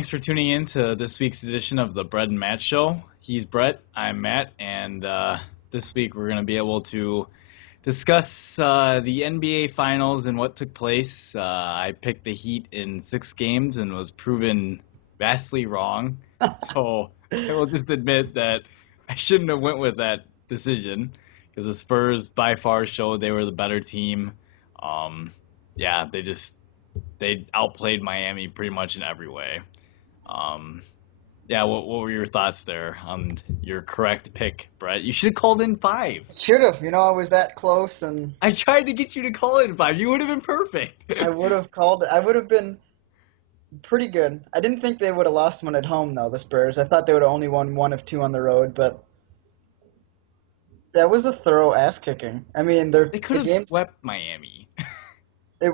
Thanks for tuning in to this week's edition of the Brett and Matt Show. He's Brett, I'm Matt, and this week we're going to be able to discuss the NBA Finals and what took place. I picked the Heat in 6 games and was proven vastly wrong, so I will just admit that I shouldn't have went with that decision because the Spurs by far showed they were the better team. Yeah, they outplayed Miami pretty much in every way. Yeah, what were your thoughts there on your correct pick, Brett? You should have called in 5. Should have. I was that close, and I tried to get you to call in 5. You would have been perfect. I would have called it. I would have been pretty good. I didn't think they would have lost one at home, though, the Spurs. I thought they would have only won one of 2 on the road, but that was a thorough ass-kicking. I mean, They could the have game, swept Miami. it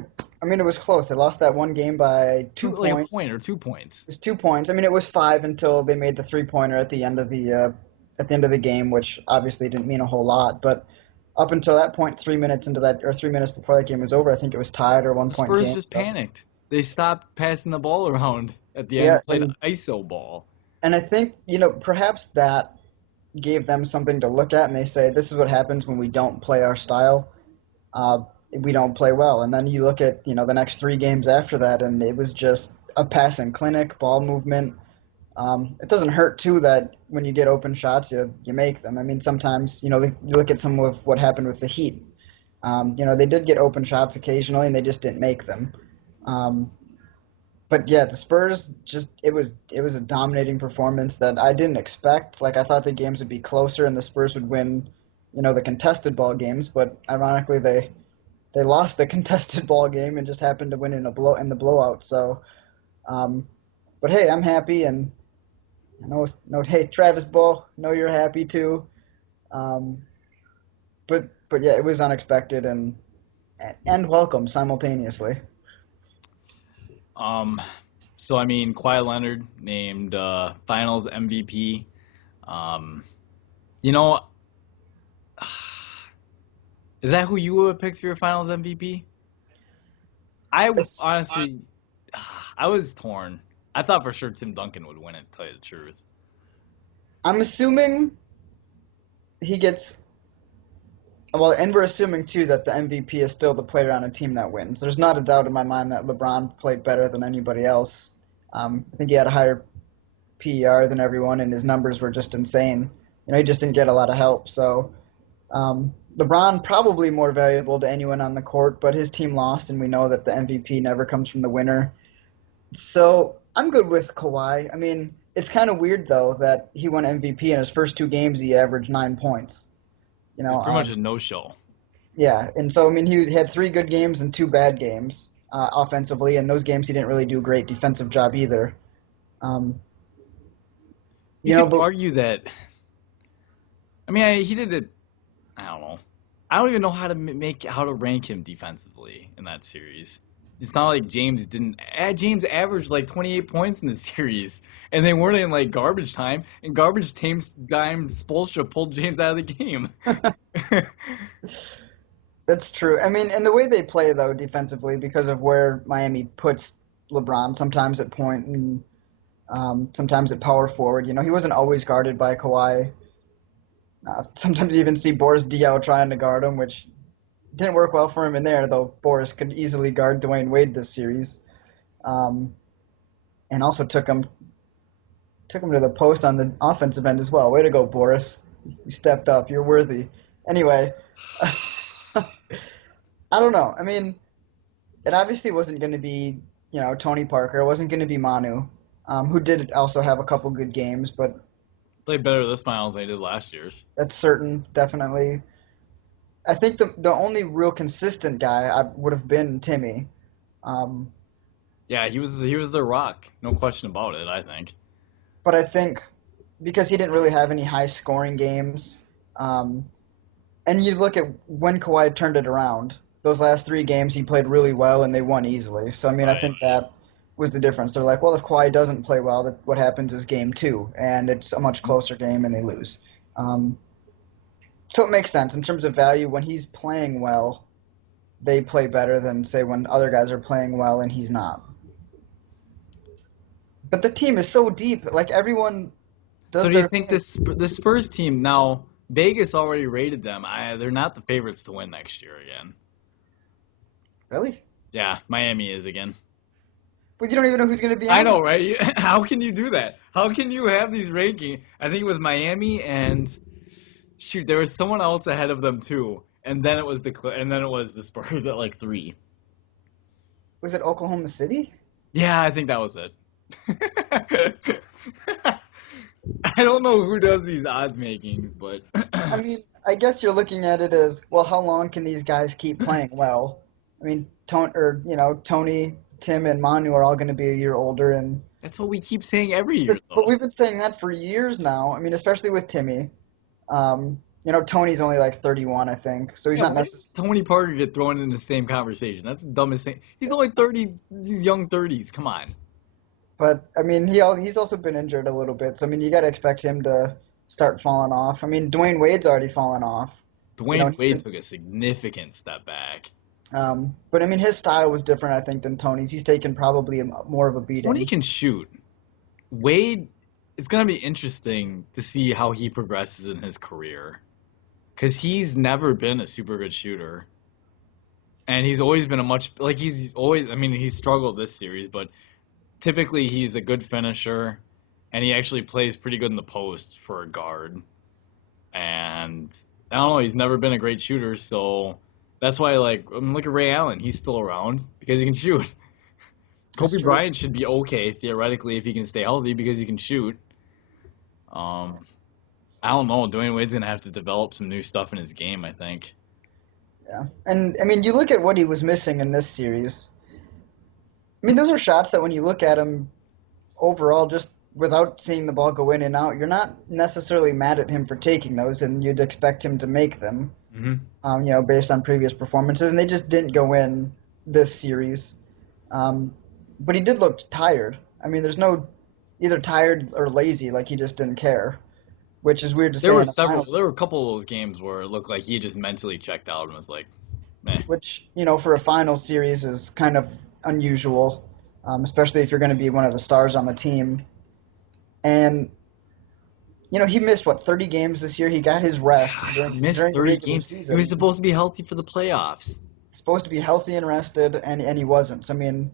was close. They lost that one game by 2 Like a points. point or 2 points. It was 2 points. I mean, it was 5 until they made the 3-pointer at the end of the game, which obviously didn't mean a whole lot, but up until that point, 3 minutes into that, or 3 minutes before that game was over, I think it was tied or 1 The point Spurs game. just panicked. They stopped passing the ball around at the end Yeah, and played and ISO ball. I think, perhaps that gave them something to look at, and they say, this is what happens when we don't play our style. We don't play well. And then you look at, the next 3 games after that, and it was just a passing clinic, ball movement. It doesn't hurt, too, that when you get open shots, you make them. I mean, sometimes, you look at some of what happened with the Heat. They did get open shots occasionally, and they just didn't make them. But yeah, the Spurs it was a dominating performance that I didn't expect. Like, I thought the games would be closer and the Spurs would win, the contested ball games, but ironically they lost the contested ball game and just happened to win in the blowout. So, but hey, I'm happy, and hey, Travis Bull, know you're happy too. But yeah, it was unexpected and welcome simultaneously. So I mean, Kawhi Leonard named Finals MVP. You know, is that who you would have picked for your Finals MVP? It's, Honestly, I was torn. I thought for sure Tim Duncan would win it, to tell you the truth. I'm assuming he gets. Well, and we're assuming, too, that the MVP is still the player on a team that wins. There's not a doubt in my mind that LeBron played better than anybody else. I think he had a higher PER than everyone, and his numbers were just insane. He just didn't get a lot of help. So LeBron probably more valuable to anyone on the court, but his team lost, and we know that the MVP never comes from the winner. So I'm good with Kawhi. I mean, it's kind of weird, though, that he won MVP in his first 2 games. He averaged 9 points. It's pretty much a no-show. Yeah, and so, I mean, he had 3 good games and 2 bad games offensively, and those games he didn't really do a great defensive job either. Um, You could but argue that. I mean, he did it. I don't know. I don't even know how to rank him defensively in that series. It's not like James didn't. James averaged like 28 points in the series, and they weren't in like garbage time. And garbage time, Spoelstra pulled James out of the game. that's true. I mean, and the way they play, though, defensively, because of where Miami puts LeBron, sometimes at point and sometimes at power forward, he wasn't always guarded by Kawhi. Sometimes you even see Boris Diaw trying to guard him, which didn't work well for him in there, though Boris could easily guard Dwayne Wade this series. And also took him to the post on the offensive end as well. Way to go, Boris. You stepped up. You're worthy. Anyway, I don't know. I mean, it obviously wasn't going to be, Tony Parker. It wasn't going to be Manu, who did also have a couple good games, but Played better this finals than he did last year's. that's certain, definitely. I think the only real consistent guy would have been Timmy. Yeah, he was the rock, no question about it. I think. But I think because he didn't really have any high scoring games, and you look at when Kawhi turned it around, those last 3 games he played really well and they won easily. So, I mean, I Right. think that was the difference. They're like, well, if Kawhi doesn't play well, what happens is game 2, and it's a much closer game and they lose. So it makes sense in terms of value. When he's playing well, they play better than, say, when other guys are playing well and he's not. But the team is so deep. Like everyone So does do you their think thing. this Spurs team now? Vegas already rated them. They're not the favorites to win next year again. Really? Yeah, Miami is again. But you don't even know who's going to be I on them. know, right? How can you do that? How can you have these rankings? I think it was Miami and shoot, there was someone else ahead of them too, and then it was the Spurs at like 3. Was it Oklahoma City? Yeah, I think that was it. I don't know who does these odds makings, but I mean, I guess you're looking at it as, well, how long can these guys keep playing well? I mean, Tony, Tim, and Manu are all going to be a year older, and that's what we keep saying every year, but though. we've been saying that for years now. I mean, especially with Timmy. Tony's only like 31, I think, so he's Yeah, not why does necessarily. Tony Parker get thrown in the same conversation? That's the dumbest thing. He's only 30, he's young 30s. Come on. But I mean, he's also been injured a little bit, so I mean, you got to expect him to start falling off. I mean, Dwayne Wade's already fallen off. Dwayne He's Wade in, took a significant step back. but I mean, his style was different, I think, than Tony's. He's taken probably more of a Tony beating. can shoot. Wade, it's going to be interesting to see how he progresses in his career. Because he's never been a super good shooter. And he's always been I mean, he's struggled this series, but typically he's a good finisher. And he actually plays pretty good in the post for a guard. And I don't know, he's never been a great shooter, so that's why, look at Ray Allen. He's still around because he can shoot. That's Kobe true. Bryant should be okay theoretically if he can stay healthy because he can shoot. Um, I don't know. Dwayne Wade's gonna have to develop some new stuff in his game, I think. Yeah, and I mean, you look at what he was missing in this series. I mean, those are shots that when you look at him overall, just without seeing the ball go in and out, you're not necessarily mad at him for taking those, and you'd expect him to make them. Hmm. Based on previous performances, and they just didn't go in this series. Um, but he did look tired. I mean, there's no either tired or lazy, like he just didn't care, which is weird to say in a finals. There were a couple of those games where it looked like he just mentally checked out and was like, meh. Which for a final series is kind of unusual, especially if you're going to be one of the stars on the team. And he missed what 30 games this year. He got his rest He missed during the 30 regular games. He was season. supposed to be healthy for the playoffs. Supposed to be healthy and rested, and he wasn't. So I mean,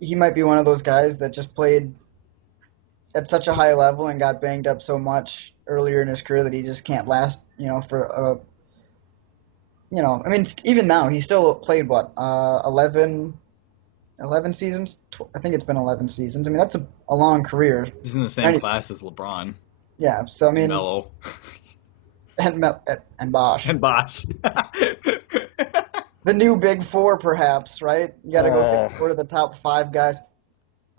he might be one of those guys that just played at such a high level and got banged up so much earlier in his career that he just can't last. For I mean, even now he still played what 11 seasons. I think it's been 11 seasons. I mean, that's a long career. He's in the same Right. class as LeBron Yeah. So I and mean, Melo and Bosch, and Bosh. the new big four, perhaps. Right? You got to go Oh. pick four of the top five guys.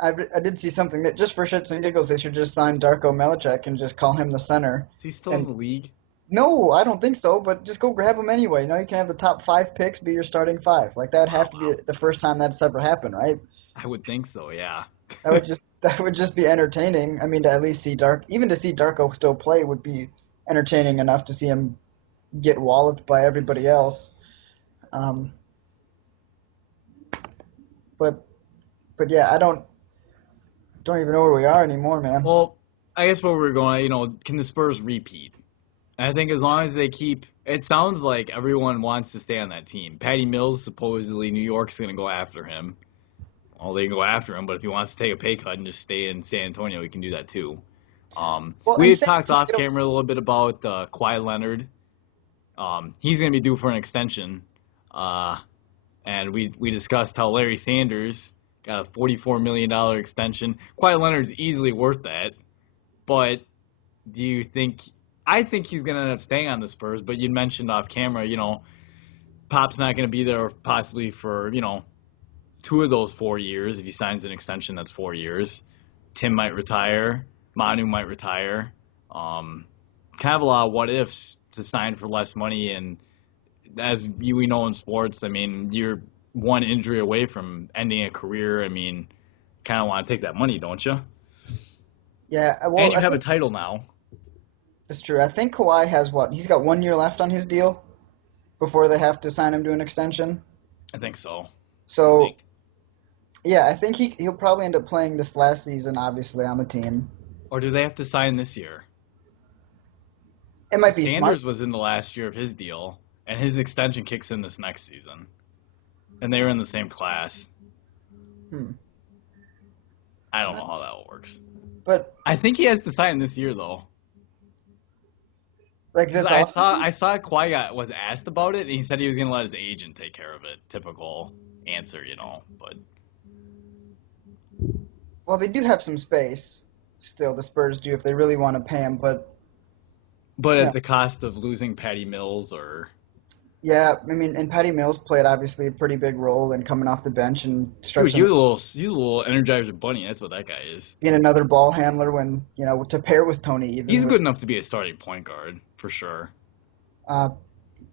I did see something that just for shits and giggles they should just sign Darko Milicic and just call him the center. Is he still in And the league? no, I don't think so. But just go grab him anyway. You can have the top five picks be your starting five. Like that would have to be the first time that's ever happened, right? I would think so, yeah. That would just be entertaining. I mean, to at least see even to see Darko still play would be entertaining enough to see him get walloped by everybody else. Um, but yeah, I don't even know where we are anymore, man. Well, I guess where we're going, can the Spurs repeat? And I think as long as they keep, it sounds like everyone wants to stay on that team. Patty Mills, supposedly New York's going to go after him. Well, they can go after him, but if he wants to take a pay cut and just stay in San Antonio, he can do that too. Well, We and had San talked off Antonio, camera a little bit about Kawhi Leonard. He's going to be due for an extension. And we discussed how Larry Sanders got a $44 million extension. Kawhi Leonard's easily worth that. But do you think? I think he's going to end up staying on the Spurs. But you mentioned off camera, Pop's not going to be there possibly for 2 of those 4 years. If he signs an extension, that's 4 years. Tim might retire. Manu might retire. Kind of a lot of what ifs to sign for less money. And as we know in sports, I mean, you're one injury away from ending a career. I mean, kind of want to take that money, don't you? yeah. Well, And you I have a think title now. it's true. I think Kawhi has what? He's got 1 year left on his deal before they have to sign him to an extension. I think so. I So think. Yeah, I think he'll probably end up playing this last season, obviously, on the team. Or do they have to sign this year? It might Because be smart. Sanders was in the last year of his deal, and his extension kicks in this next season. And they were in the same class. Hmm. I don't know how That's, that works. but I think he has to sign this year, though. like Because this I saw offseason? I saw Kawhi was asked about it, and he said he was gonna let his agent take care of it. Typical answer, you know. Well, they do have some space still. The Spurs do if they really want to pay him, but But you at know, the cost of losing Patty Mills or yeah. I mean, and Patty Mills played obviously a pretty big role in coming off the bench and dude, stretching, he was a little Energizer Bunny. That's what that guy is. being another ball handler when to pair with Tony, even He's with good enough to be a starting point guard for sure. uh,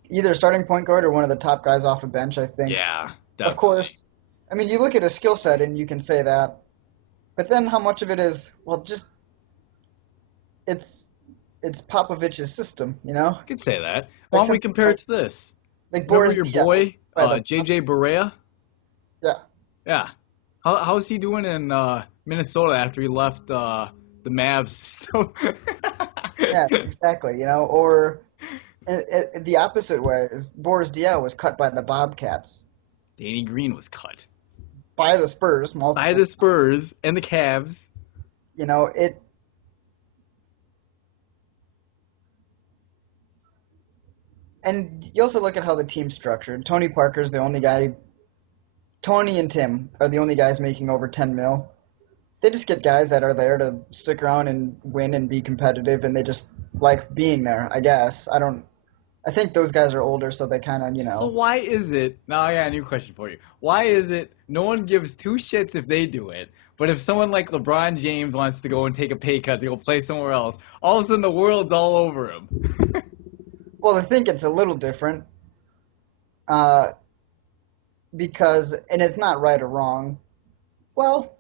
either a starting point guard or one of the top guys off a bench. I think. Yeah, Of definitely. course, I mean, you look at his skill set and you can say that, but then how much of it is well, just it's it's Popovich's system, you know? Could say that. Why Like don't we something compare it to this? like Remember Boris your Diaw was boy, by the JJ Barea? yeah Yeah. How's he doing in Minnesota after he left the Mavs? yeah exactly, or the opposite way is Boris Diaw was cut by the Bobcats Danny Green was cut by the Spurs by multiple the times. Spurs and the Cavs. It and you also look at how the team's structured. Tony Parker's the only guy. Tony and Tim are the only guys making over 10 mil. They just get guys that are there to stick around and win and be competitive, and they just like being there. I guess I don't. I think those guys are older, so they kind of So why is it? Now I got a new question for you. Why is it no one gives two shits if they do it, but if someone like LeBron James wants to go and take a pay cut to go play somewhere else, all of a sudden the world's all over him? Well, I think it's a little different uh, because, and it's not right or wrong. Well,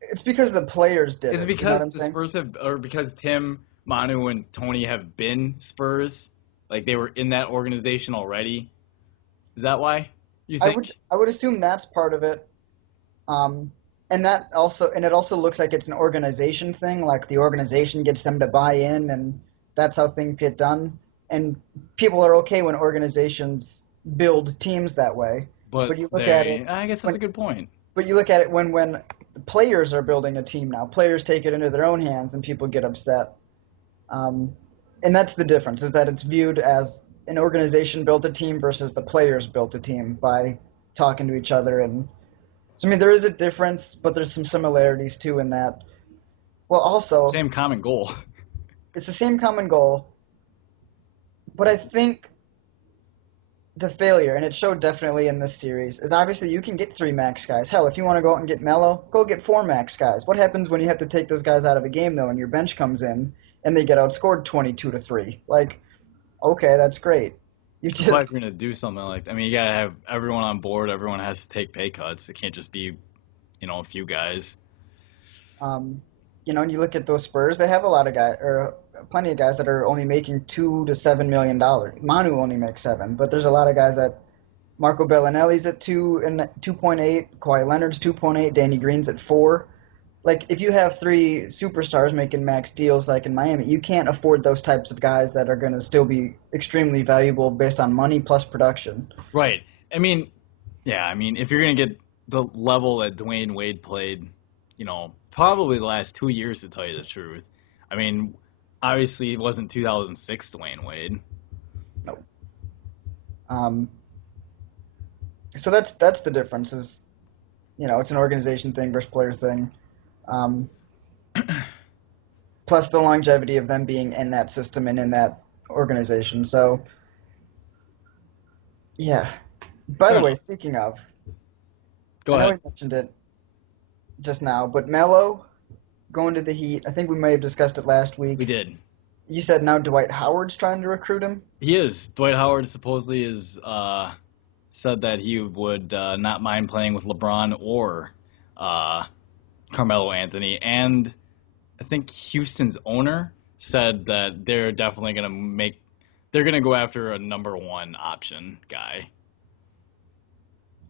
it's because the players did Is it it. You know what because I'm the saying? Spurs have, or because Tim, Manu, and Tony have been Spurs? Like they were in that organization already? Is that why you I think? would I would assume that's part of it. Um, and it also looks like it's an organization thing. Like the organization gets them to buy in, and that's how things get done. And people are okay when organizations build teams that way. But But you look at it I guess that's a when good point. but you look at it when the players are building a team now. Players take it into their own hands, and people get upset. Um, and that's the difference: is that it's viewed as an organization built a team versus the players built a team by talking to each other. And so, I mean, there is a difference, but there's some similarities too in that. Well, also, Same common goal. it's the same common goal, but I think the failure, and it showed definitely in this series, is obviously you can get three max guys. Hell, if you want to go out and get Melo, go get four max guys. What happens when you have to take those guys out of a game though, and your bench comes in and they get outscored 22-3? Like, okay, that's great. You That's why just, if you're gonna do something like, I mean, you gotta have everyone on board. Everyone has to take pay cuts. It can't just be, a few guys. um, and you look at those Spurs, they have a lot of guys, or plenty of guys that are only making $2 to $7 million. Manu only makes seven, but there's a lot of guys that Marco Bellinelli's at 2.8, Kawhi Leonard's 2.8, Danny Green's at 4. Like if you have three superstars making max deals like in Miami, you can't afford those types of guys that are going to still be extremely valuable based on money plus production. Right. I mean, yeah. I mean, if you're gonna get the level that Dwayne Wade played, probably the last 2 years to tell you the truth. I mean, obviously it wasn't 2006 Dwayne Wade. No. Um, so that's the difference. Is it's an organization thing versus player thing. Um, Plus the longevity of them being in that system and in that organization. So yeah. By Fair the way, enough. speaking of, Go I know ahead. we mentioned it just now, but Melo going to the Heat. I think we may have discussed it last We week. did. You said now Dwight Howard's trying to recruit him. He is. Dwight Howard supposedly is said that he would not mind playing with LeBron or uh, Carmelo Anthony, and I think Houston's owner said that they're definitely they're gonna go after a number one option guy.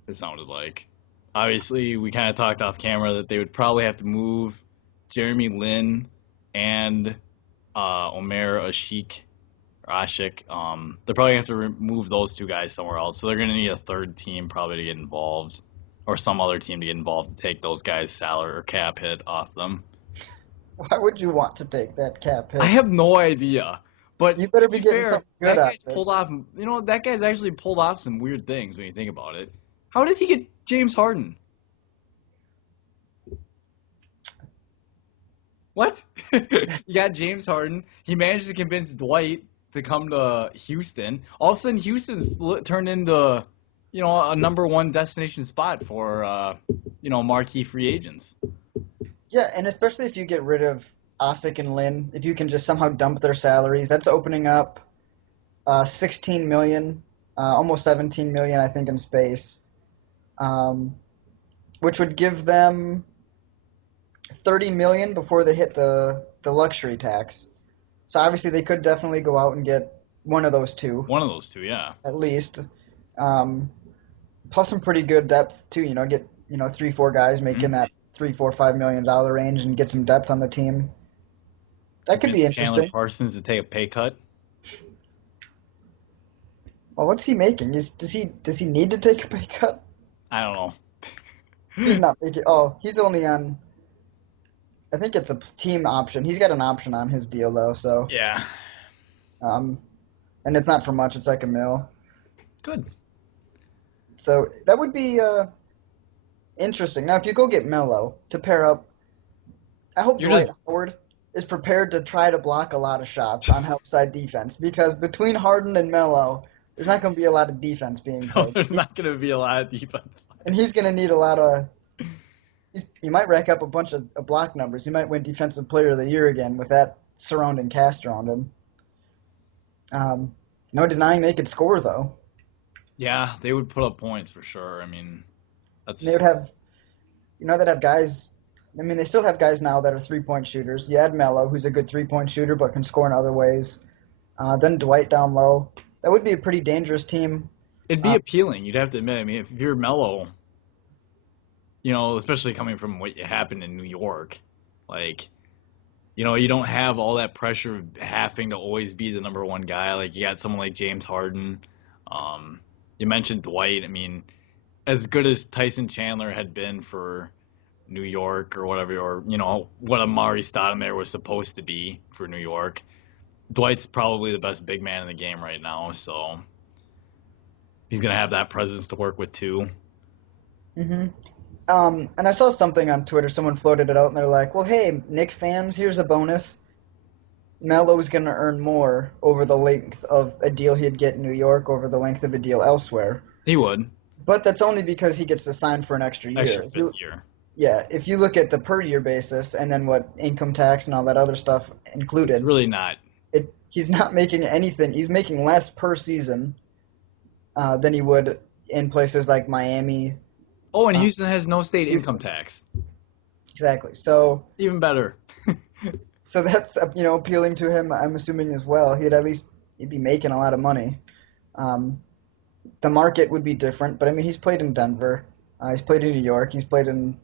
It sounded like. Obviously, we kind of talked off camera that they would probably have to move Jeremy Lin and Omer Ashik. They're probably going to have to remove those two guys somewhere else. So they're going to need a third team probably to get involved, or some other team to get involved to take those guys' salary or cap hit off them. Why would you want to take that cap I hit? have no idea. You But better to be be getting fair, something good that out guy's of it. pulled off, that guy's actually pulled off some weird things when you think about it. How did he get James Harden? What? You got James Harden. He managed to convince Dwight to come to Houston. All of a sudden, Houston's turned into, a number one destination spot for, marquee free agents. Yeah, and especially if you get rid of Osik and Lin, if you can just somehow dump their salaries, that's opening up 16 million, almost 17 million, I think, in space, um, which would give them 30 million before they hit the luxury tax. So obviously they could definitely go out and get one of those two One of those two, yeah. at least. Um, Plus some pretty good depth too. Get 3, 4 guys making Hmm. that 3, 4, $5 million range and get some depth on the team. That could be Convince Chandler interesting. Parsons to take a pay cut. Well, what's he making? Does he need to take a pay cut? I don't know. He's not making. Oh, he's only on. I think it's a team option. He's got an option on his deal though, so Yeah. um, and it's not for much. It's like a mil. Good. So that would be interesting. Now, if you go get Melo to pair up, I hope You're just Dwight Howard is prepared to try to block a lot of shots on help side defense because between Harden and Melo, there's not going to be a lot of defense being played. there's not going to be a lot of defense. And he's going to need a lot of. He might rack up a bunch of block numbers. He might win Defensive Player of the Year again with that surrounding cast around him. No denying they could score though. Yeah, they would put up points for sure. I mean, And they would that's have, they'd have guys. I mean, they still have guys now that are 3-point shooters. You add Melo, who's a good 3-point shooter but can score in other ways. Then Dwight down low. That would be a pretty dangerous team. it'd be appealing. You'd have to admit. I mean, if you're Mello, especially coming from what happened in New York, like, you don't have all that pressure of having to always be the number one guy. Like, you got someone like James Harden. You mentioned Dwight. I mean, as good as Tyson Chandler had been for New York or whatever, or what Amari Stoudemire was supposed to be for New York, Dwight's probably the best big man in the game right now. So he's gonna have that presence to work with too. hmm And I saw something on Twitter. Someone floated it out, and they're like, "Well, hey, Knick fans, here's a bonus. Melo's going to earn more over the length of a deal he'd get in New York over the length of a deal elsewhere. He would But that's only because he gets to sign for an extra year. extra fifth year. Yeah, if you look at the per year basis and then what income tax and all that other stuff It's included, really not. he's not making anything. He's making less per season than he would in places like Miami. Oh, and Uh, Houston has no state income tax. exactly. So Even better. that's appealing to him. I'm assuming as well. He'd be making a lot of money. Um, the market would be different, but I mean he's played in Denver, he's played in New York, he's played in.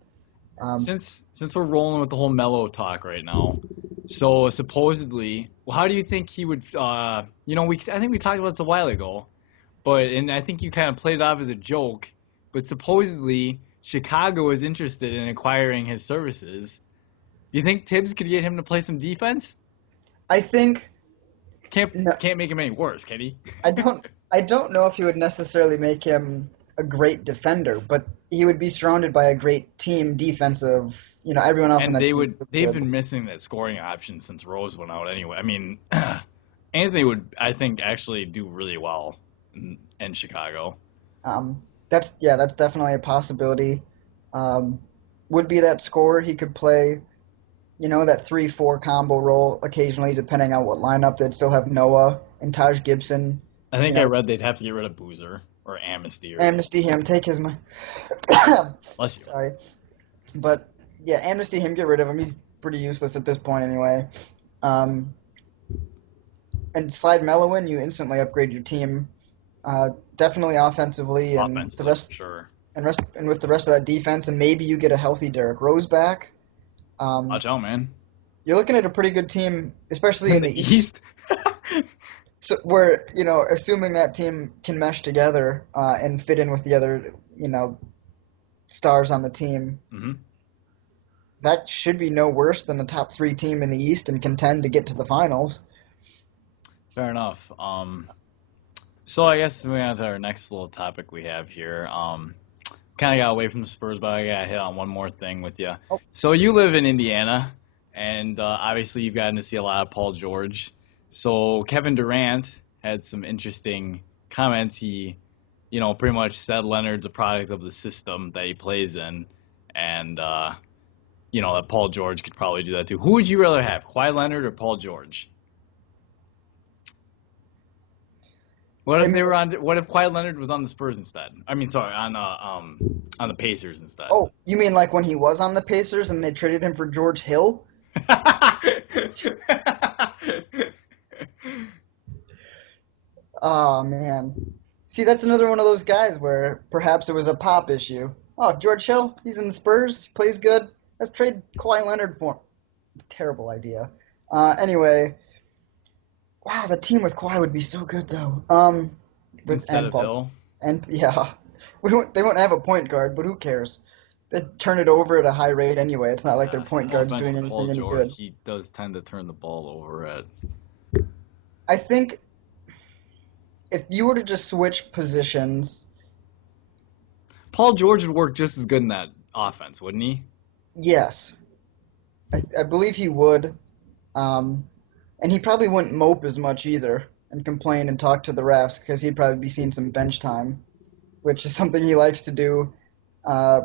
Since we're rolling with the whole Mellow talk right now, so supposedly, well, how do you think he would? I think we talked about this a while ago, and I think you kind of played it off as a joke, but supposedly Chicago is interested in acquiring his services. Do you think Tibbs could get him to play some defense? I think Can't no, can't make him any worse, can he? I don't know if he would necessarily make him a great defender, but he would be surrounded by a great team defensive. Everyone else on And that team is they've good. been missing that scoring option since Rose went out anyway. I mean, Anthony would, I think, actually do really well in Chicago. That's definitely a possibility. Um, would be that scorer. He could play, that 3-4 combo role occasionally, depending on what lineup. They'd still have Noah and Taj Gibson. I You think I know, read they'd have to get rid of Boozer or Amnesty or something. amnesty him, take his money. Bless you. Sorry, but yeah, amnesty him, get rid of him. He's pretty useless at this point anyway. Um, and slide Melo in, you instantly upgrade your team. Definitely offensively, and Offensively, for sure. and with the rest of that defense, and maybe you get a healthy Derrick Rose back, Watch out, man. you're looking at a pretty good team, especially In in the the East. East. So where, assuming that team can mesh together and fit in with the other, stars on the team, hmm that should be no worse than the top three team in the East and contend to get to the finals. Fair enough. So I guess moving on to our next little topic we have here. Kind of got away from the Spurs, but I got to hit on one more thing with you. Oh. So you live in Indiana, and obviously you've gotten to see a lot of Paul George. So Kevin Durant had some interesting comments. He, pretty much said Leonard's a product of the system that he plays in, and that Paul George could probably do that too. Who would you rather have, Kawhi Leonard or Paul George? What if What if Kawhi Leonard was on the Spurs instead? I mean, sorry, on the Pacers instead. Oh, you mean like when he was on the Pacers and they traded him for George Hill? Oh, man. See, that's another one of those guys where perhaps it was a pop issue. Oh, George Hill, he's in the Spurs, plays good. Let's trade Kawhi Leonard for him. Terrible idea. Anyway, wow, the team with Kawhi would be so good, though. Instead of Hill? And, yeah. They won't have a point guard, but who cares? They turn it over at a high rate anyway. It's not like their point guard's doing anything Paul any George, good. he does tend to turn the ball over at. I think if you were to just switch positions, Paul George would work just as good in that offense, wouldn't he? yes, I believe he would. And he probably wouldn't mope as much either and complain and talk to the refs because he'd probably be seeing some bench time, which is something he likes to do. Do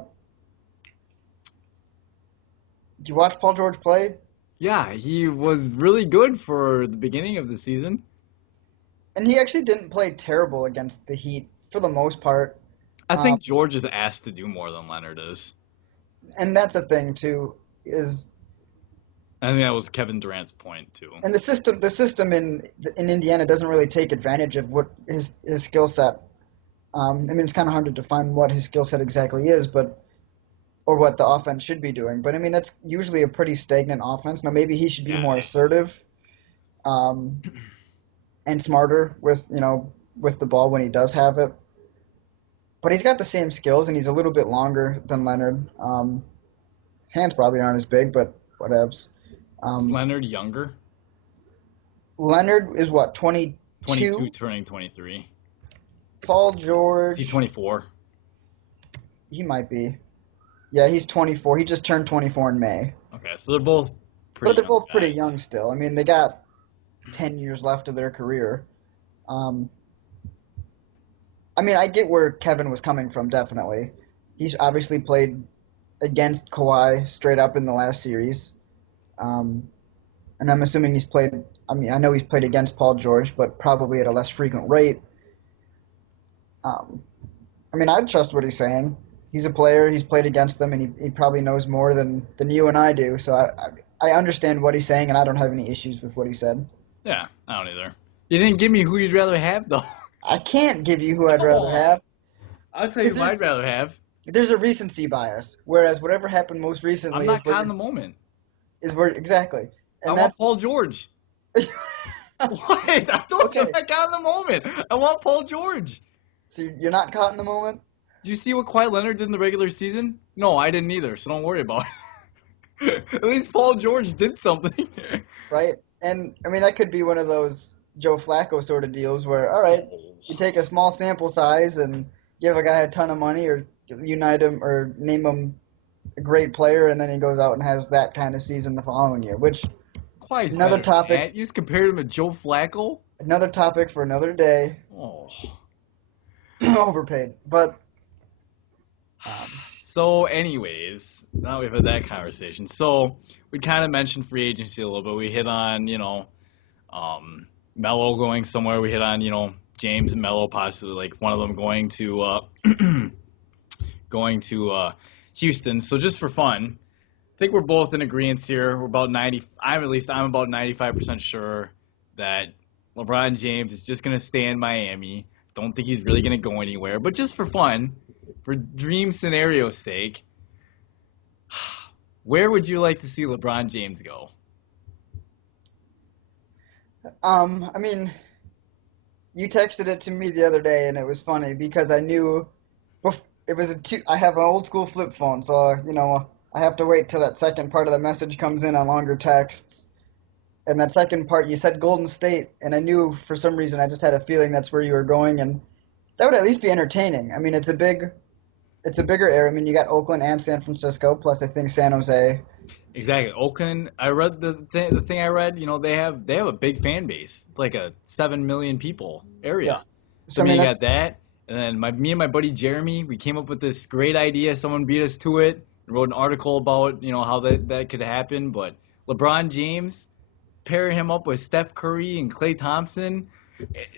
you watch Paul George play? Yeah, he was really good for the beginning of the season. And he actually didn't play terrible against the Heat for the most part. I think George is asked to do more than Leonard is. And that's a thing too, is I think that was Kevin Durant's point too. and the system in Indiana doesn't really take advantage of what his skill set. I mean, it's kind of hard to define what his skill set exactly is, or what the offense should be doing. But I mean, that's usually a pretty stagnant offense. Now, maybe he should be more assertive, and smarter with the ball when he does have it. But he's got the same skills, and he's a little bit longer than Leonard. His hands probably aren't as big, but whatevs. Is Leonard younger? Leonard is what, 22? 22, turning 23. Paul George. Is he 24? He might be. Yeah, he's 24. He just turned 24 in May. Okay, so they're both pretty But they're young both pretty guys. young still. I mean, they got 10 years left of their career. I mean, I get where Kevin was coming from, definitely. He's obviously played against Kawhi straight up in the last series. And I'm assuming he's played, I know he's played against Paul George, but probably at a less frequent rate. I mean, I'd trust what he's saying. He's a player, he's played against them, and he probably knows more than you and I do. So I understand what he's saying, and I don't have any issues with what he said. Yeah, I don't either. You didn't give me who you'd rather have, though. I can't give you who I'd rather have. I'll tell you who I'd rather have. There's a recency bias, whereas whatever happened most recently I'm not caught in the moment. Exactly. And I want Paul George. What? I told you I'm not caught in the moment. I want Paul George. So you're not caught in the moment? Did you see what Kawhi Leonard did in the regular season? No, I didn't either, so don't worry about it. At least Paul George did something. Right? And, I mean, that could be one of those Joe Flacco sort of deals where, all right, you take a small sample size and give a guy a ton of money or unite him or name him a great player, and then he goes out and has that kind of season the following year, which Kawhi's another topic. You just compared him to Joe Flacco? Another topic for another day. Oh. Overpaid. But so anyways, now we've had that conversation. So we kind of mentioned free agency a little bit. We hit on, Melo going somewhere. We hit on, James and Melo possibly, like one of them going to Houston. So just for fun, I think we're both in agreement here. We're about I'm about 95% sure that LeBron James is just going to stay in Miami. Don't think he's really going to go anywhere. But just for fun, for dream scenario's sake, where would you like to see LeBron James go? I mean, you texted it to me the other day, and it was funny because I knew it was I have an old school flip phone, so I have to wait till that second part of the message comes in on longer texts. And that second part, you said Golden State, and I knew for some reason I just had a feeling that's where you were going, and that would at least be entertaining. I mean, it's a bigger area. I mean, you got Oakland and San Francisco, plus I think San Jose. Exactly. Oakland, I read the thing I read, they have a big fan base. It's like a 7 million people area. Yeah. So I mean, you got that. And then me and my buddy Jeremy, we came up with this great idea. Someone beat us to it. Wrote an article about, how that could happen. But LeBron James, pair him up with Steph Curry and Klay Thompson.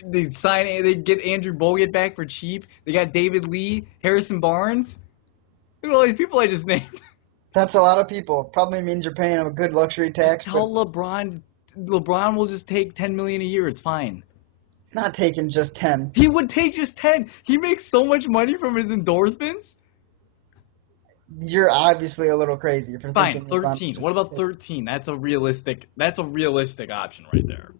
They get Andrew Bogut back for cheap. They got David Lee, Harrison Barnes. Look at all these people I just named. That's a lot of people. Probably means you're paying them a good luxury tax. Just tell LeBron will just take $10 million a year. It's fine. It's not taking just 10. He would take just 10. He makes so much money from his endorsements. You're obviously a little crazy for Fine, thinking 13. What about 13? That's a realistic option right there.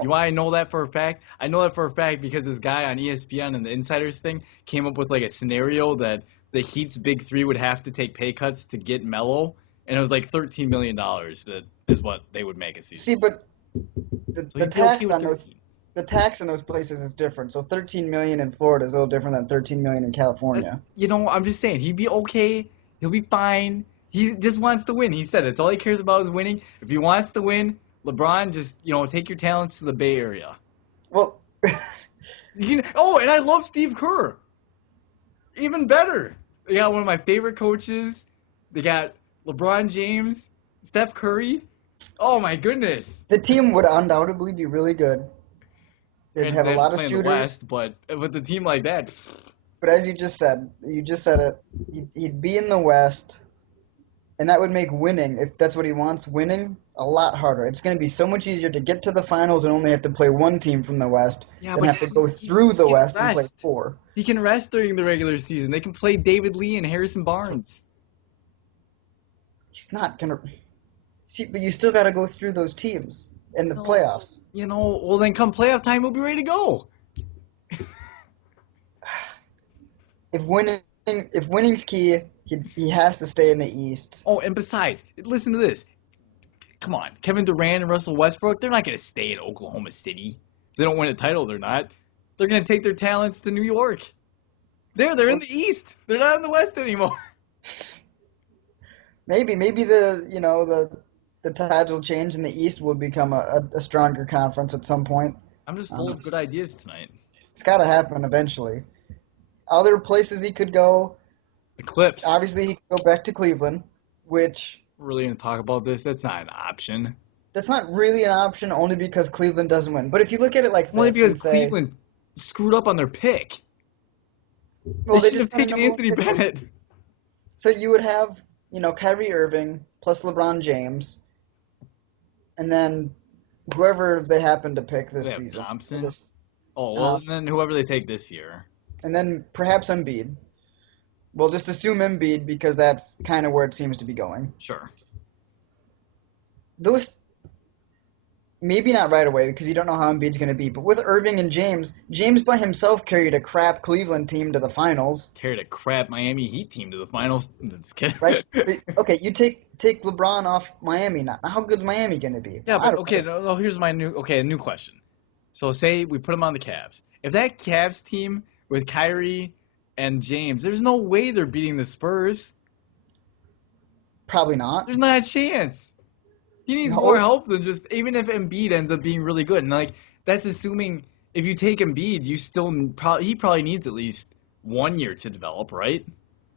You want to know that for a fact? I know that for a fact because this guy on ESPN and the Insiders thing came up with like a scenario that the Heat's big three would have to take pay cuts to get Melo, and it was like $13 million that is what they would make a season. See, but the tax on those places is different. So 13 million in Florida is a little different than 13 million in California. I'm just saying he'd be okay. He'll be fine. He just wants to win. He said it's all he cares about is winning. If he wants to win, LeBron, just take your talents to the Bay Area. Well, and I love Steve Kerr. Even better. They got one of my favorite coaches. They got LeBron James, Steph Curry. Oh my goodness. The team would undoubtedly be really good. They'd have a lot of shooters. In the West, but with a team like that. But as you just said it. He'd be in the West, and that would make winning, if that's what he wants, winning a lot harder. It's going to be so much easier to get to the finals and only have to play one team from the West than have to go through the West and play 4. He can rest during the regular season. They can play David Lee and Harrison Barnes. He's not going to... See, but you still got to go through those teams in the playoffs. Well then come playoff time, we'll be ready to go. If winning's key, he has to stay in the East. Oh, and besides, listen to this. Come on, Kevin Durant and Russell Westbrook, they're not going to stay in Oklahoma City. If they don't win a title, they're not. They're going to take their talents to New York. They're in the East. They're not in the West anymore. Maybe the tides will change and the East will become a stronger conference at some point. I'm just full of good ideas tonight. It's got to happen eventually. Other places he could go. The Clips. Obviously, he could go back to Cleveland, which... We're really going to talk about this? That's not an option. That's not really an option only because Cleveland doesn't win. But if you look at it like this... Only because Cleveland screwed up on their pick. Well, they should have taken Anthony Bennett. So you would have, Kyrie Irving plus LeBron James, and then whoever they happen to pick this season. Thompson? And then whoever they take this year. And then perhaps Embiid. We'll just assume Embiid because that's kind of where it seems to be going. Sure. Those, maybe not right away because you don't know how Embiid's going to be, but with Irving and James by himself carried a crap Cleveland team to the finals. Carried a crap Miami Heat team to the finals. Just kidding. Right? Okay, you take LeBron off Miami now. How good's Miami going to be? Yeah, but okay, here's my new question. So say we put him on the Cavs. If that Cavs team with Kyrie and James, there's no way they're beating the Spurs. Probably not. There's not a chance. He needs more help than just, even if Embiid ends up being really good. And that's assuming if you take Embiid, he probably needs at least 1 year to develop, right?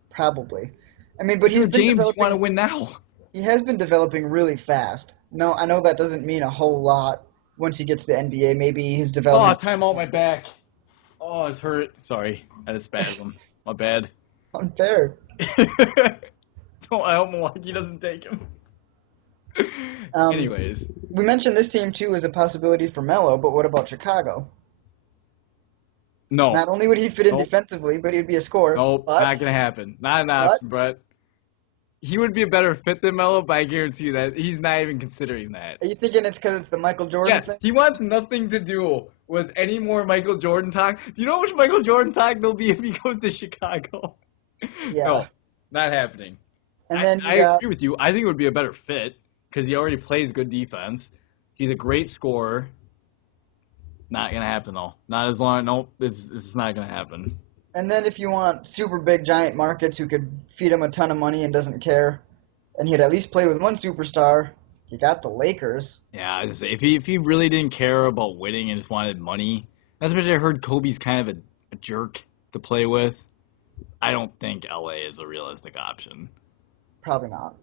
Probably. I mean, but James want to win now. He has been developing really fast. No, I know that doesn't mean a whole lot once he gets to the NBA. Maybe his development... Oh, time out my back. Oh, it's hurt. Sorry. I had a spasm. My bad. Unfair. I hope Milwaukee doesn't take him. Anyways. We mentioned this team, too, as a possibility for Melo, but what about Chicago? No. Not only would he fit in Nope. defensively, but he'd be a scorer. Nope. Not gonna happen. Not an But option, Brett. He would be a better fit than Melo, but I guarantee you that he's not even considering that. are you thinking it's because it's the Michael Jordan Yeah, thing? he wants nothing to do with any more Michael Jordan talk. Do you know how much Michael Jordan talk there'll be if he goes to Chicago? Yeah. No, not happening. And I, then you I got agree with you. I think it would be a better fit because he already plays good defense. He's a great scorer. Not gonna happen though. Not as long. Nope, it's not gonna happen. and then if you want super big giant markets who could feed him a ton of money and doesn't care, and he'd at least play with one superstar, you got the Lakers. Yeah, I just say, if he really didn't care about winning and just wanted money, especially I heard Kobe's kind of a jerk to play with. I don't think LA is a realistic option. Probably not.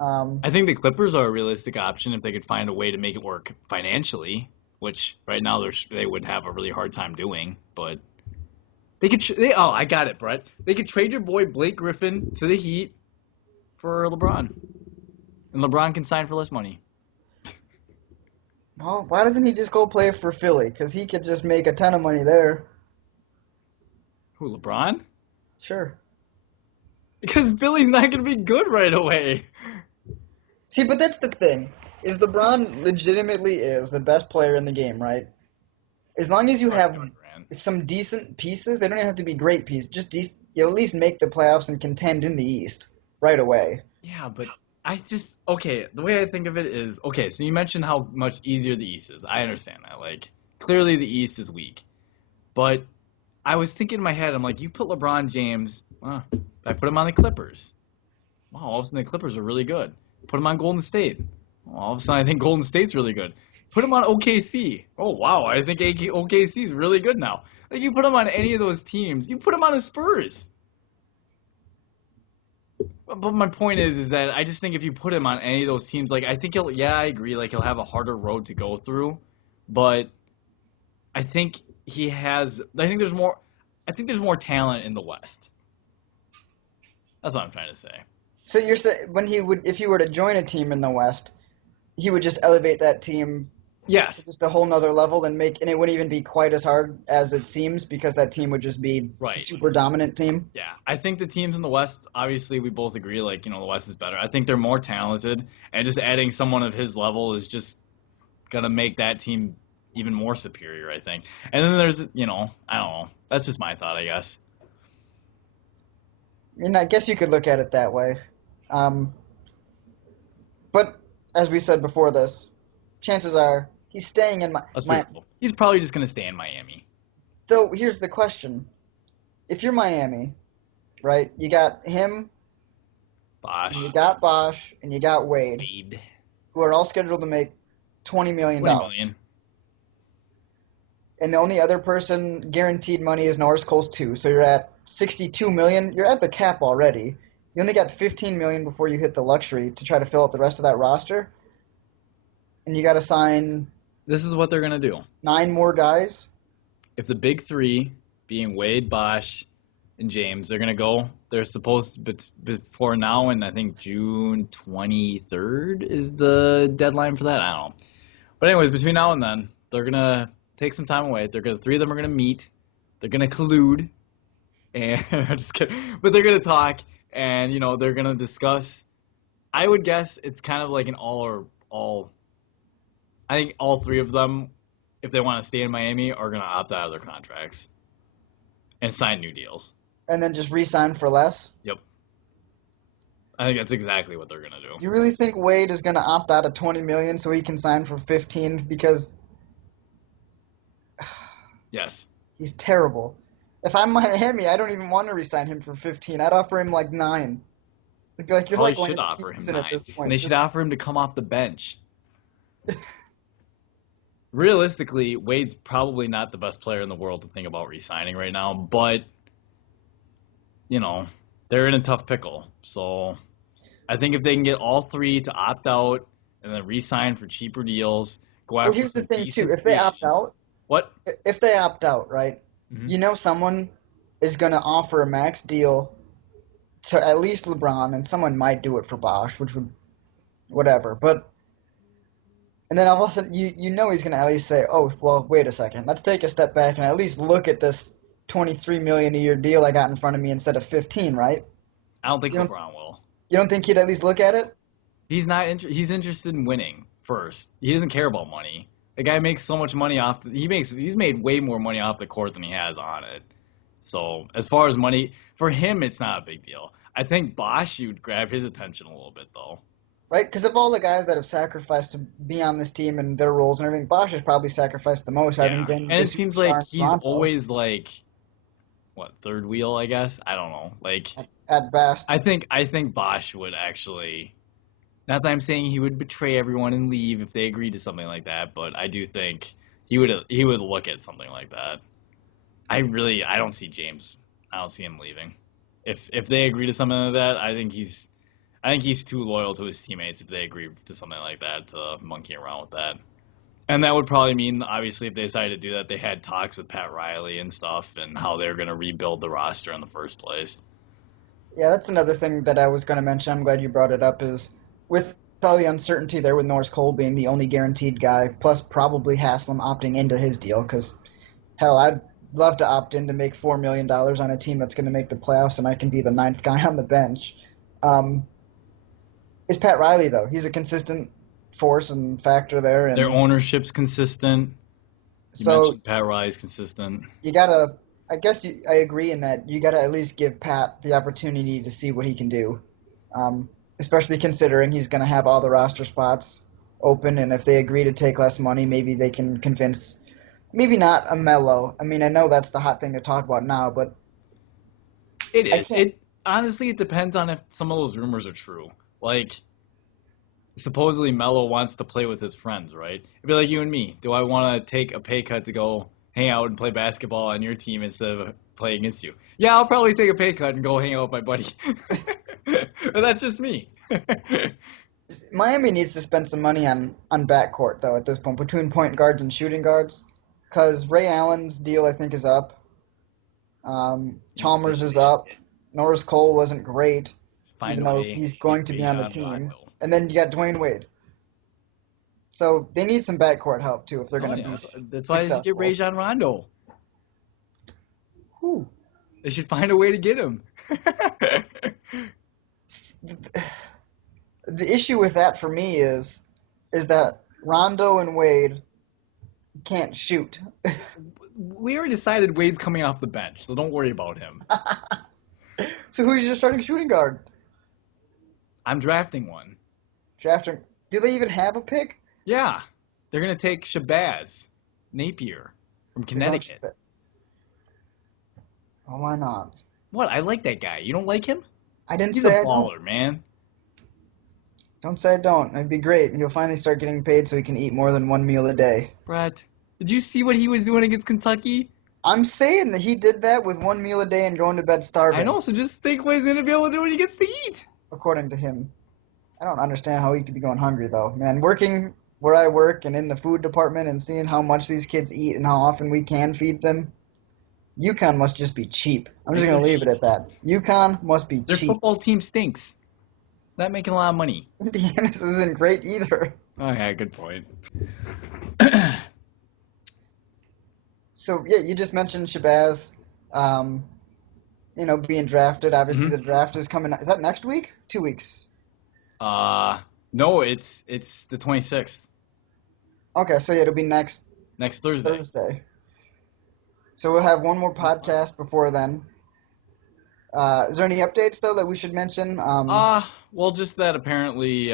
I think the Clippers are a realistic option if they could find a way to make it work financially, which right now they would have a really hard time doing. But they could. Oh, I got it, Brett. They could trade your boy Blake Griffin to the Heat for LeBron, and LeBron can sign for less money. Well, why doesn't he just go play for Philly? Because he could just make a ton of money there. Who, LeBron? Sure. Because Philly's not going to be good right away. See, but that's the thing. Is LeBron legitimately is the best player in the game, right? As long as you have some decent pieces, they don't even have to be great pieces. Just you'll at least make the playoffs and contend in the East right away. Yeah, but okay, the way I think of it is, okay, so you mentioned how much easier the East is. I understand that. Like, clearly the East is weak. But I was thinking in my head, I'm like, you put LeBron James, I put him on the Clippers. Wow, all of a sudden the Clippers are really good. Put him on Golden State. Well, all of a sudden I think Golden State's really good. Put him on OKC. Oh, wow, I think OKC is really good now. Like, you put him on any of those teams. You put him on the Spurs. But my point is that I just think if you put him on any of those teams, like, I think I agree, like, he'll have a harder road to go through. But I think there's more talent in the West. That's what I'm trying to say. So you're saying if he were to join a team in the West, he would just elevate that team Yes. to just a whole nother level and it wouldn't even be quite as hard as it seems because that team would just be Right. a super dominant team. Yeah. I think the teams in the West, obviously we both agree, like, the West is better. I think they're more talented, and just adding someone of his level is just gonna make that team even more superior, I think. And then there's, I don't know. That's just my thought, I guess. And I guess you could look at it that way. But as we said before this, chances are he's staying in Miami. He's probably just gonna stay in Miami. Though here's the question: if you're Miami, right? You got him, Bosh. and you got Bosh, and you got Wade, who are all scheduled to make $20 million. $20 million. And the only other person guaranteed money is Norris Cole's too. So you're at $62 million. You're at the cap already. You only got $15 million before you hit the luxury to try to fill out the rest of that roster. And you got to sign This is what they're gonna do. 9 more guys. If the big three, being Wade, Bosh, and James, they're supposed to, before now, and I think June 23rd is the deadline for that. I don't know. But anyways, between now and then, they're gonna take some time away. Three of them are gonna meet. They're gonna collude, and I'm just kidding. But they're gonna talk, and they're gonna discuss. I would guess it's kind of like an all. I think all three of them, if they want to stay in Miami, are gonna opt out of their contracts and sign new deals. And then just re-sign for less. Yep. I think that's exactly what they're gonna do. You really think Wade is going to opt out of $20 million so he can sign for 15 because Yes. he's terrible? If I'm Miami, I don't even want to re-sign him for 15. I'd offer him like 9. Like you're Probably like should offer him 9. at this point. And they should offer him to come off the bench. Realistically, Wade's probably not the best player in the world to think about re-signing right now, but they're in a tough pickle. So I think if they can get all three to opt out and then re-sign for cheaper deals, go after. Well, here's the some thing decent too. If they opt free agents. out, What? if they opt out, right? Mm-hmm. Someone is going to offer a max deal to at least LeBron, and someone might do it for Bosh, which would, whatever. But, and then all of a sudden, he's going to at least say, oh, well, wait a second. Let's take a step back and at least look at this $23 million a year deal I got in front of me instead of 15, right? I don't think You don't, LeBron will. you don't think he'd at least look at it? He's not. He's interested in winning first. He doesn't care about money. The guy makes so much money off. He's made way more money off the court than he has on it. So as far as money, for him, it's not a big deal. I think Bosch would grab his attention a little bit though. Right? Because of all the guys that have sacrificed to be on this team and their roles and everything, Bosch has probably sacrificed the most, having Yeah, been and the it seems superstar like in he's Toronto always like what, third wheel, I guess. I don't know. Like at best. I think Bosch would actually. Not that I'm saying he would betray everyone and leave if they agreed to something like that, but I do think he would look at something like that. I don't see James. I don't see him leaving. If they agree to something like that, I think he's too loyal to his teammates if they agree to something like that to monkey around with that. And that would probably mean, obviously, if they decided to do that, they had talks with Pat Riley and stuff and how they're going to rebuild the roster in the first place. Yeah, that's another thing that I was going to mention. I'm glad you brought it up. Is with all the uncertainty there with Norris Cole being the only guaranteed guy, plus probably Haslam opting into his deal, because hell, I'd love to opt in to make $4 million on a team that's going to make the playoffs, and I can be the ninth guy on the bench. Um, is Pat Riley though? He's a consistent force and factor there, Their and ownership's consistent. You so mentioned Pat Riley's consistent. you gotta. I guess I agree in that you gotta at least give Pat the opportunity to see what he can do, especially considering he's gonna have all the roster spots open, and if they agree to take less money, maybe they can convince. Maybe not a Melo. I mean, I know that's the hot thing to talk about now, but It I is. can't. It honestly, it depends on if some of those rumors are true. Like, supposedly Melo wants to play with his friends, right? It'd be like you and me. Do I want to take a pay cut to go hang out and play basketball on your team instead of playing against you? Yeah, I'll probably take a pay cut and go hang out with my buddy. But that's just me. Miami needs to spend some money on backcourt though at this point between point guards and shooting guards, because Ray Allen's deal I think is up. Chalmers is up. Norris Cole wasn't great, Find even a though way he's to going get to be on the Rajon team. Rondo. And then you got Dwayne Wade. So they need some backcourt help too if they're Oh, going to yeah. be That's why they should get successful. Rajon Rondo. Whew. They should find a way to get him. The issue with that for me is that Rondo and Wade can't shoot. We already decided Wade's coming off the bench, so don't worry about him. So who's your starting shooting guard? I'm drafting one. Drafting. Do they even have a pick? Yeah, they're gonna take Shabazz Napier from Connecticut. Oh, why not? What? I like that guy. You don't like him? I didn't He's say a I don't. baller, man. Don't say I don't. It'd be great. He'll finally start getting paid so he can eat more than one meal a day. Brett, did you see what he was doing against Kentucky? I'm saying that he did that with one meal a day and going to bed starving. I know, so just think what he's gonna be able to do when he gets to eat. According to him. I don't understand how he could be going hungry, though. Man, working where I work and in the food department and seeing how much these kids eat and how often we can feed them, UConn must just be cheap. I'm just going to leave it at that. UConn must be Their cheap. football team stinks. Not making a lot of money. Indiana's isn't great either. Oh yeah, good point. So, yeah, you just mentioned Shabazz, being drafted. Obviously, the draft is coming. Is that next week? 2 weeks. No, it's the 26th. Okay, so yeah, it'll be next Thursday. So we'll have one more podcast before then. Is there any updates, though, that we should mention? Well, just that apparently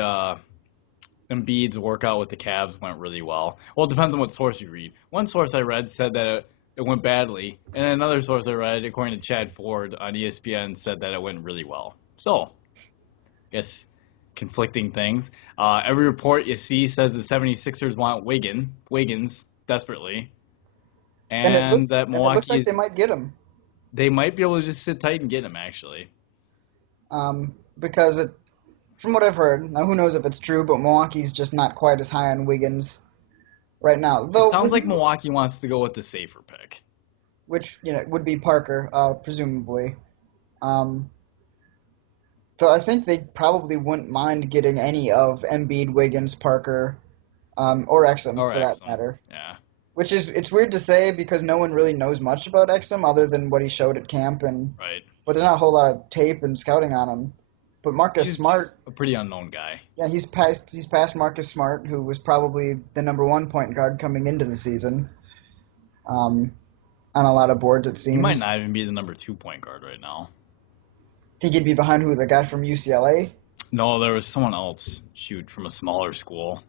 Embiid's workout with the Cavs went really well. Well, it depends on what source you read. One source I read said that it went badly, and another source I read, according to Chad Ford on ESPN, said that it went really well. So, I guess conflicting things. Every report you see says the 76ers want Wiggins desperately, and it looks Milwaukee's like they might get him. They might be able to just sit tight and get him, actually. Because from what I've heard, now who knows if it's true, but Milwaukee's just not quite as high on Wiggins right now. Though It sounds like Milwaukee wants to go with the safer pick. Which, would be Parker, presumably. So I think they probably wouldn't mind getting any of Embiid, Wiggins, Parker, or Exum, for that matter. Yeah. Which is it's weird to say because no one really knows much about Exum other than what he showed at camp, and Right. but there's not a whole lot of tape and scouting on him. But Marcus He's Smart, a pretty unknown guy. yeah, he's past Marcus Smart, who was probably the number one point guard coming into the season. On a lot of boards, it He might seems. not even be the number 2 point guard right now. Think he'd be behind who? The guy from UCLA? No, there was someone else, shoot, from a smaller school.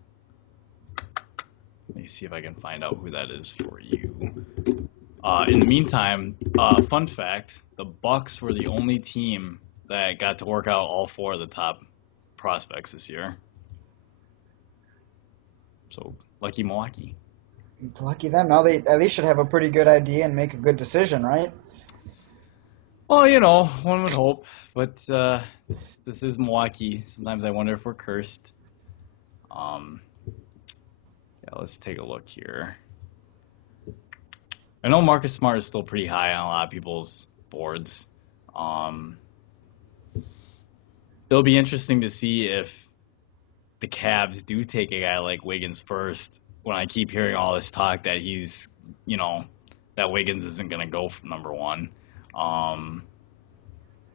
Let me see if I can find out who that is for you. In the meantime, fun fact, the Bucks were the only team that got to work out all 4 of the top prospects this year. So, lucky Milwaukee. Lucky them. Now they at least should have a pretty good idea and make a good decision, right? Well, one would hope, but this is Milwaukee. Sometimes I wonder if we're cursed. Yeah, let's take a look here. I know Marcus Smart is still pretty high on a lot of people's boards. It'll be interesting to see if the Cavs do take a guy like Wiggins first, when I keep hearing all this talk that he's, that Wiggins isn't going to go from number 1.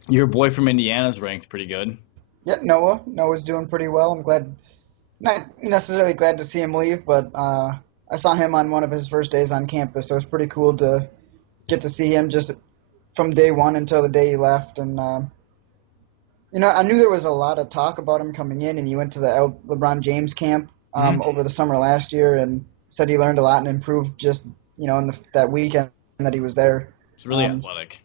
Your boy from Indiana's ranked pretty good. Yeah, Noah. Noah's doing pretty well. I'm glad, not necessarily glad to see him leave, but I saw him on one of his first days on campus, so it's pretty cool to get to see him just from day one until the day he left. And I knew there was a lot of talk about him coming in, and he went to the LeBron James camp over the summer last year, and said he learned a lot and improved just in that weekend that he was there. He's really athletic.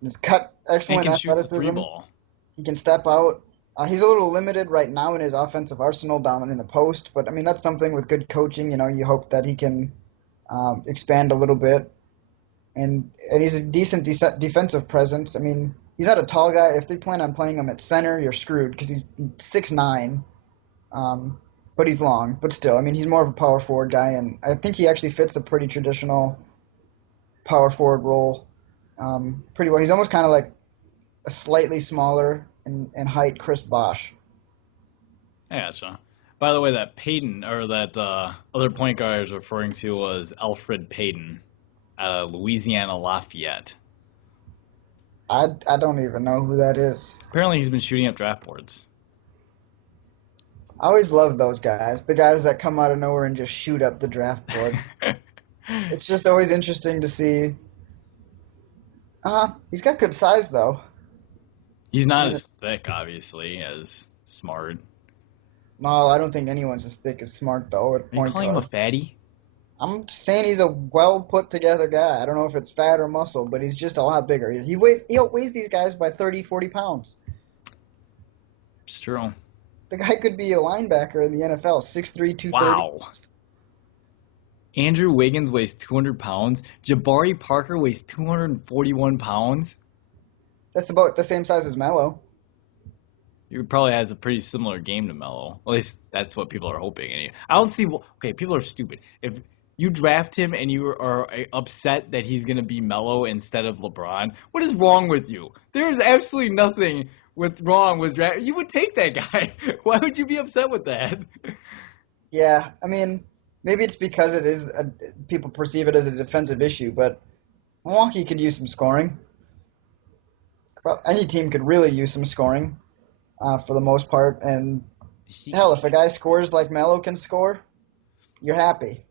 He's cut excellent and can shoot the athleticism. 3-ball. He can step out. He's a little limited right now in his offensive arsenal down in the post, but I mean that's something with good coaching. You hope that he can expand a little bit, and he's a decent defensive presence. I mean, he's not a tall guy. If they plan on playing him at center, you're screwed because he's 6'9", but he's long. But still, I mean, he's more of a power forward guy, and I think he actually fits a pretty traditional power forward role pretty well. He's almost kind of like a slightly smaller in height Chris Bosh. I gotcha. By the way, that Payton, or that other point guard I was referring to, was Alfred Payton out of Louisiana Lafayette. I don't even know who that is. Apparently he's been shooting up draft boards. I always love those guys. The guys that come out of nowhere and just shoot up the draft board. It's just always interesting to see. He's got good size, though. He's not as thick, obviously, as Smart. No, I don't think anyone's as thick as Smart, though. Are you calling him a fatty? I'm saying he's a well put together guy. I don't know if it's fat or muscle, but he's just a lot bigger. He outweighs these guys by 30, 40 pounds. It's true. The guy could be a linebacker in the NFL, 6'3", 230. Wow. Andrew Wiggins weighs 200 pounds. Jabari Parker weighs 241 pounds. That's about the same size as Melo. He probably has a pretty similar game to Melo. At least that's what people are hoping. I don't see. Okay, people are stupid. If you draft him and you are upset that he's going to be Melo instead of LeBron, what is wrong with you? There is absolutely nothing wrong with draft. You would take that guy. Why would you be upset with that? Yeah, I mean, maybe it's because people perceive it as a defensive issue, but Milwaukee could use some scoring. Any team could really use some scoring for the most part. And hell, if a guy scores like Melo can score, you're happy.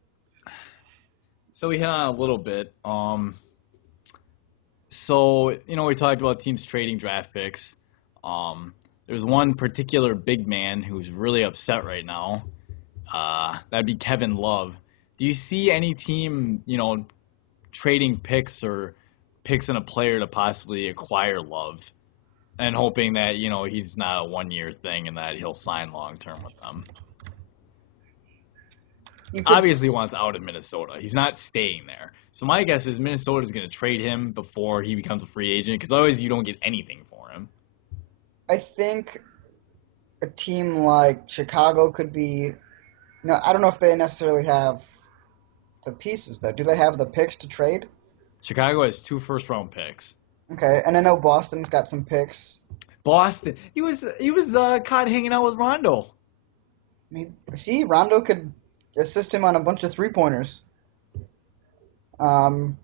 So we hit on a little bit. So, we talked about teams trading draft picks. There's one particular big man who's really upset right now. That'd be Kevin Love. Do you see any team, trading picks or picks in a player to possibly acquire Love and hoping that, he's not a one-year thing and that he'll sign long-term with them? Obviously wants out of Minnesota. He's not staying there. So my guess is Minnesota's going to trade him before he becomes a free agent because otherwise you don't get anything for him. I think a team like Chicago could be... No, I don't know if they necessarily have the pieces, though. Do they have the picks to trade? Chicago has 2 first-round picks. Okay, and I know Boston's got some picks. Boston. He was caught hanging out with Rondo. See, Rondo could assist him on a bunch of three-pointers. Um,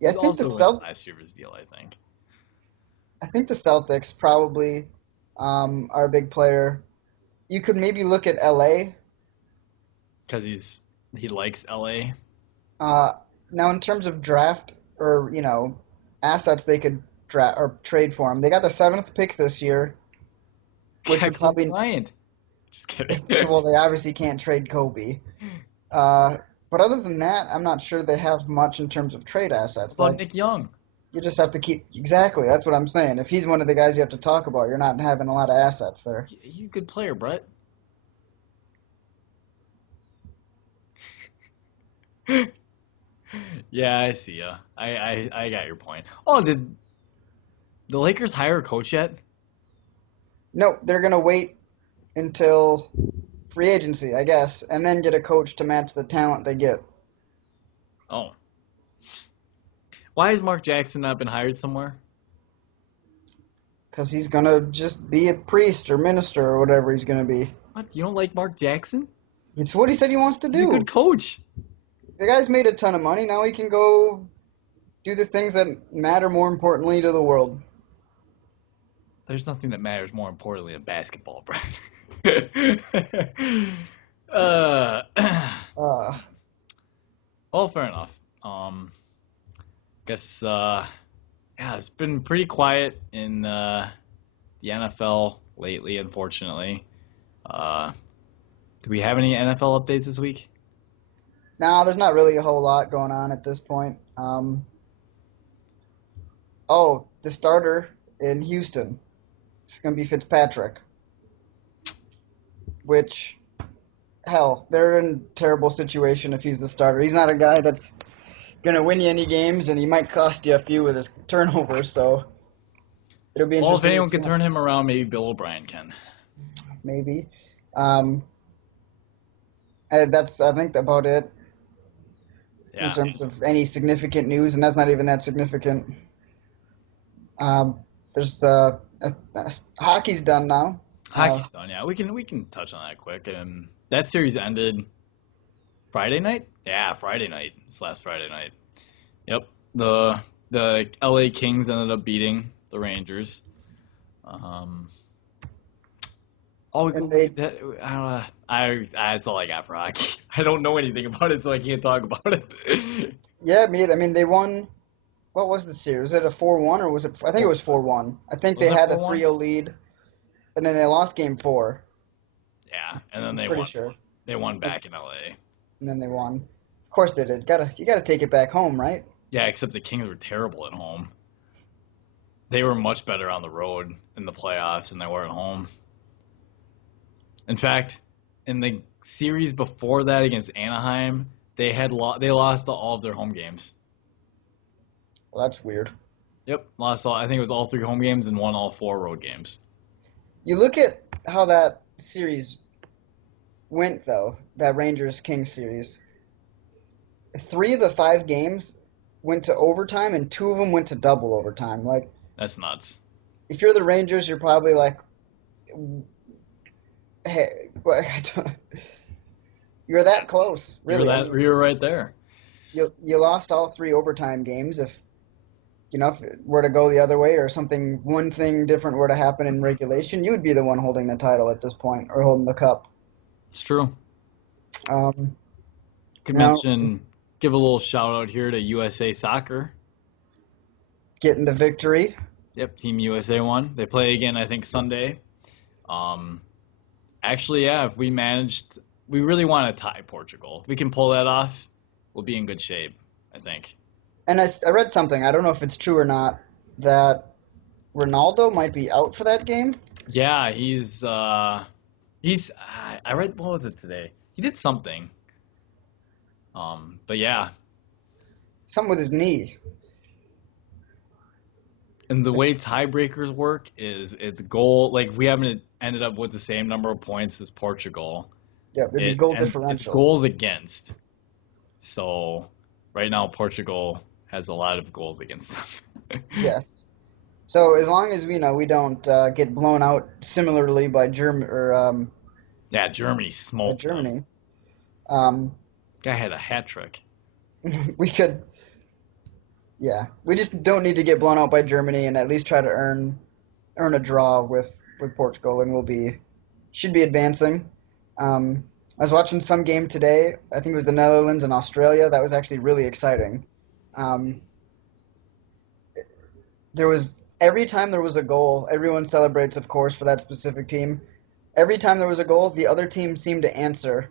yeah, He's also like last year's deal, I think. I think the Celtics probably are a big player. You could maybe look at LA. Because he likes LA. Uh, Now, in terms of draft or assets they could draft or trade for him, they got the seventh pick this year, which would Kevin probably Bryant. Just kidding. well, they obviously can't trade Kobe. Uh, but other than that, I'm not sure they have much in terms of trade What assets. about Like Nick Young? you just have to keep exactly. That's what I'm saying. If he's one of the guys you have to talk about, you're not having a lot of assets there. You a good player, Brett. Yeah, I see ya. I got your point. Oh, did the Lakers hire a coach yet? No, they're gonna wait until free agency, I guess, and then get a coach to match the talent they get. Oh. Why has Mark Jackson not been hired somewhere? Because he's gonna just be a priest or minister or whatever he's gonna be. What? You don't like Mark Jackson? It's what he said he wants to He's a do. good coach. The guy's made a ton of money. Now he can go do the things that matter more importantly to the world. There's nothing that matters more importantly than basketball, Brett. uh, Uh, well, fair enough. Guess yeah, it's been pretty quiet in the NFL lately, unfortunately. Uh, do we have any NFL updates this week? Now there's not really a whole lot going on at this point. Oh, the starter in Houston. It's gonna be Fitzpatrick. Which, hell, they're in a terrible situation if he's the starter. He's not a guy that's gonna win you any games, and he might cost you a few with his turnovers. So it'll be Well, if interesting to anyone see can turn him around, maybe Bill O'Brien can. maybe. Um, and that's I think about it in Yeah. terms of any significant news, and that's not even that significant. There's hockey's done now. Hockey's done, yeah. We can touch on that quick. That series ended Friday night? Yeah, Friday night. It's last Friday night. Yep. The LA Kings ended up beating the Rangers. Oh, And they that's all I got for hockey. I don't know anything about it, so I can't talk about it. yeah, I mean they won. What was the series? Was it a 4-1 or was it? I think it was 4-1. I think Was they it had a 4-1? 3-0 lead, and then they lost game 4. Yeah, and then I'm they pretty won. sure, They won back in LA. and then they won. Of course they did. You gotta take it back home, right? Yeah, except the Kings were terrible at home. They were much better on the road in the playoffs than they were at home. In fact, in the series before that against Anaheim, they lost all of their home games. Well, that's weird. Yep, lost all. I think it was all 3 home games and won all 4 road games. You look at how that series went, though. That Rangers Kings series. 3 of the 5 games went to overtime, and 2 of them went to double overtime. Like, That's nuts. if you're the Rangers, you're probably like, hey, you're that close, really. I mean, You were right there. you lost all 3 overtime games. If if it were to go the other way or one thing different were to happen in regulation, you would be the one holding the title at this point or holding the cup. It's true. Um, Could now, give a little shout out here to USA Soccer. getting the victory. Yep, Team USA won. They play again, I think, Sunday. Actually, yeah, if we really want to tie Portugal. If we can pull that off, we'll be in good shape, I think. And I read something, I don't know if it's true or not, that Ronaldo might be out for that game. Yeah, I read, what was it today? He did something. But yeah, Something with his knee. and the way tiebreakers work is it's goal, like if we haven't ended up with the same number of points as Portugal, Yep, it'd be goal and it's differential. goals against. So right now Portugal has a lot of goals against them. Yes. So as long as we don't get blown out similarly by Germany or Yeah, Germany by smoked them. Germany, Um, Guy had a hat trick. we could, yeah, we just don't need to get blown out by Germany and at least try to earn a draw with Portugal, and should be advancing. I was watching some game today. I think it was the Netherlands and Australia. That was actually really exciting. Um, there was every time there was a goal, everyone celebrates, of course, for that specific team. Every time there was a goal, the other team seemed to answer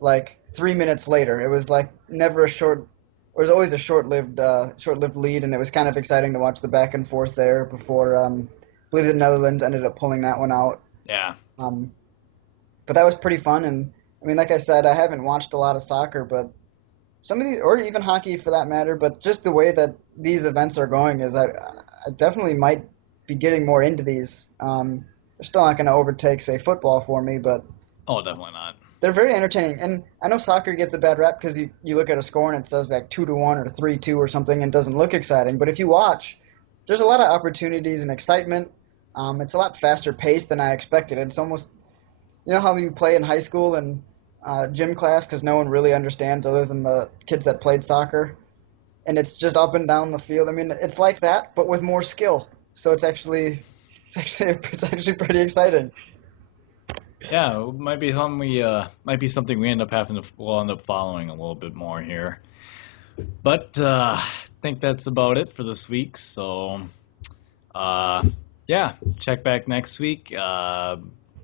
like 3 minutes later. It was like never a short. It was always a short-lived lead, and it was kind of exciting to watch the back and forth there before. I believe the Netherlands ended up pulling that one out. Yeah. Um, but that was pretty fun, and I mean, like I said, I haven't watched a lot of soccer, but some of these, or even hockey for that matter, but just the way that these events are going is I definitely might be getting more into these. They're still not going to overtake, say, football for me, but Oh, definitely not. they're very entertaining. And I know soccer gets a bad rap because you look at a score and it says like 2-1 or 3-2 or something and it doesn't look exciting. But if you watch, there's a lot of opportunities and excitement. It's a lot faster paced than I expected. It's almost, you know how you play in high school and gym class because no one really understands other than the kids that played soccer, and it's just up and down the field. I mean, it's like that, but with more skill. So it's actually pretty exciting. Yeah, it might be something we we'll end up following a little bit more here. But I think that's about it for this week. So uh, yeah, check back next week.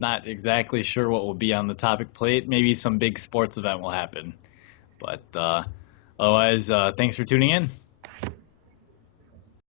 Not exactly sure what will be on the topic plate. Maybe some big sports event will happen. But otherwise, thanks for tuning in.